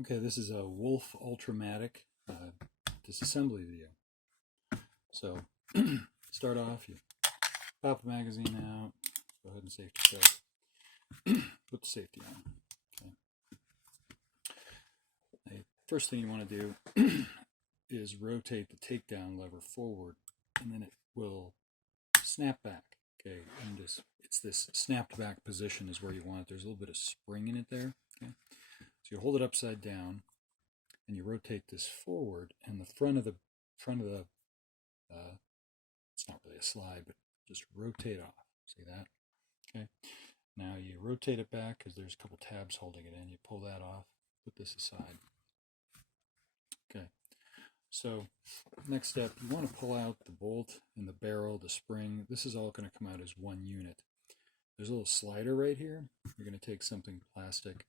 Okay, this is a Wolf Ultramatic disassembly video. So, start off, you pop the magazine out, go ahead and safety check, put the safety on. Okay. The first thing you want to do is rotate the takedown lever forward, and then it will snap back. Okay, and it's this snapped back position is where you want it. There's a little bit of spring in it there. Okay, so you hold it upside down, and you rotate this forward, and the front of the it's not really a slide, but just rotate off. See that? Okay. Now you rotate it back because there's a couple tabs holding it in. You pull that off, put this aside. Okay. So next step, you want to pull out the bolt and the barrel, the spring. This is all going to come out as one unit. There's a little slider right here. You're going to take something plastic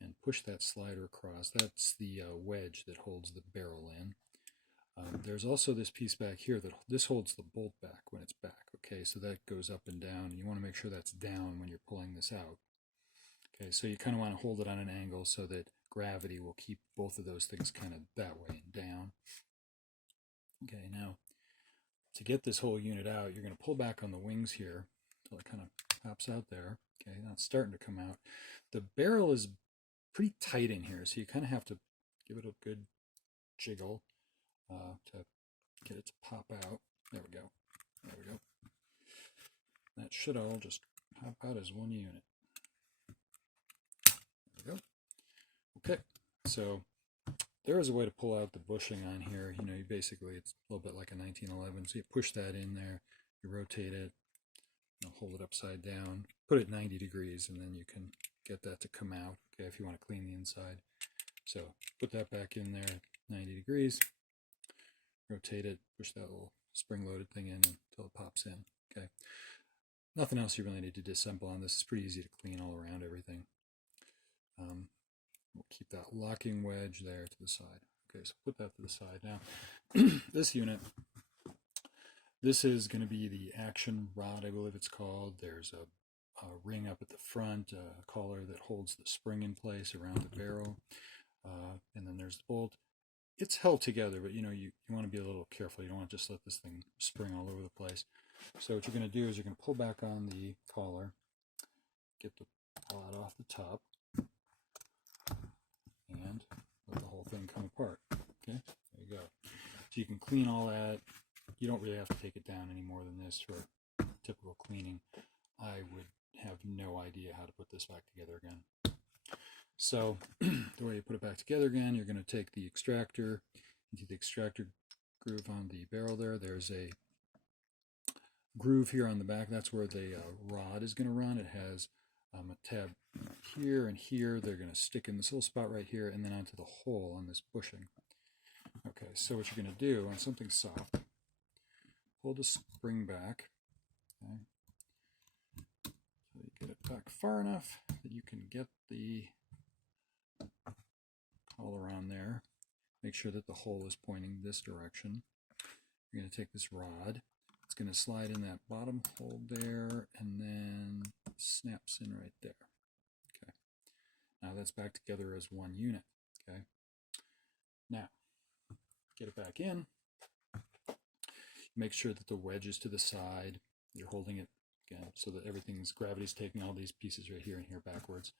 and push that slider across. That's the wedge that holds the barrel in. There's also this piece back here that this holds the bolt back when it's back. Okay, so that goes up and down, and you want to make sure that's down when you're pulling this out. Okay, so you kind of want to hold it on an angle so that gravity will keep both of those things kind of that way and down. Okay, now to get this whole unit out, you're going to pull back on the wings here until it kind of pops out there. Okay, now it's starting to come out. The barrel is pretty tight in here, so you kind of have to give it a good jiggle to get it to pop out. There we go. There we go. That should all just pop out as one unit. There we go. Okay, so there is a way to pull out the bushing on here. You know, you basically, it's a little bit like a 1911. So you push that in there, you rotate it, hold it upside down, put it 90 degrees, and then you can get that to come out, okay, if you want to clean the inside. So put that back in there, 90 degrees, rotate it, push that little spring-loaded thing in until it pops in, okay. Nothing else you really need to disassemble on this. It's pretty easy to clean all around everything. We'll keep that locking wedge there to the side. Okay, so put that to the side. Now, this unit, this is going to be the action rod, I believe it's called. There's a ring up at the front, a collar that holds the spring in place around the barrel, and then there's the bolt. It's held together, but you know, you want to be a little careful. You don't want to just let this thing spring all over the place. So what you're going to do is you're going to pull back on the collar, get the rod off the top, and let the whole thing come apart. Okay, there you go. So you can clean all that. You don't really have to take it down any more than this for typical cleaning. I would have no idea how to put this back together again. So the way you put it back together again, you're going to take the extractor into the extractor groove on the barrel there. There's a groove here on the back. That's where the rod is going to run. It has a tab here and here. They're going to stick in this little spot right here and then onto the hole on this bushing. Okay, so what you're going to do on something soft, pull the spring back. Okay. So you get it back far enough that you can get the collar on there. Make sure that the hole is pointing this direction. You're going to take this rod. It's going to slide in that bottom hole there and then snaps in right there. Okay. Now that's back together as one unit. Okay. Now, get it back in. Make sure that the wedge is to the side. You're holding it again so that gravity's taking all these pieces right here and here backwards.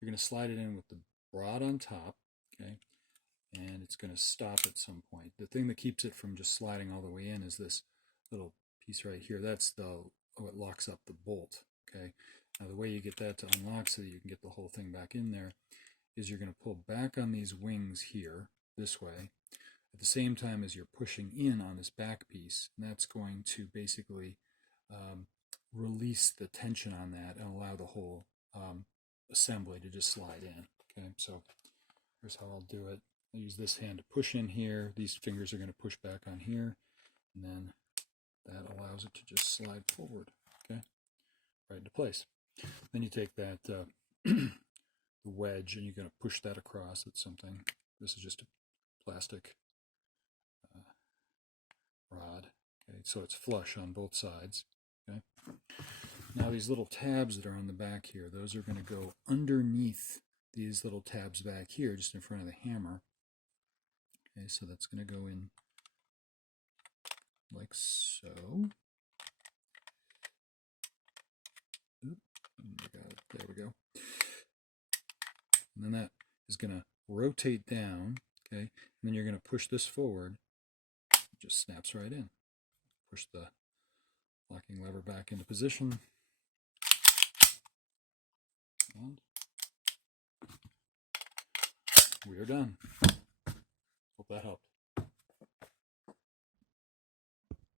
You're going to slide it in with the rod on top, okay, and it's going to stop at some point. The thing that keeps it from just sliding all the way in is this little piece right here. That's what locks up the bolt, okay. Now the way you get that to unlock so that you can get the whole thing back in there is you're going to pull back on these wings here, this way, at the same time as you're pushing in on this back piece, and that's going to basically release the tension on that and allow the whole assembly to just slide in. Okay, so here's how I'll do it. I'll use this hand to push in here. These fingers are going to push back on here, and then that allows it to just slide forward. Okay, right into place. Then you take that the wedge and you're going to push that across at something. This is just a plastic rod. Okay, so it's flush on both sides. Okay. Now these little tabs that are on the back here, those are going to go underneath these little tabs back here just in front of the hammer. Okay, so that's going to go in like so. Oop, there we go. And then that is going to rotate down, okay? And then you're going to push this forward. It just snaps right in. Push the locking lever back into position. And we are done. Hope that helped.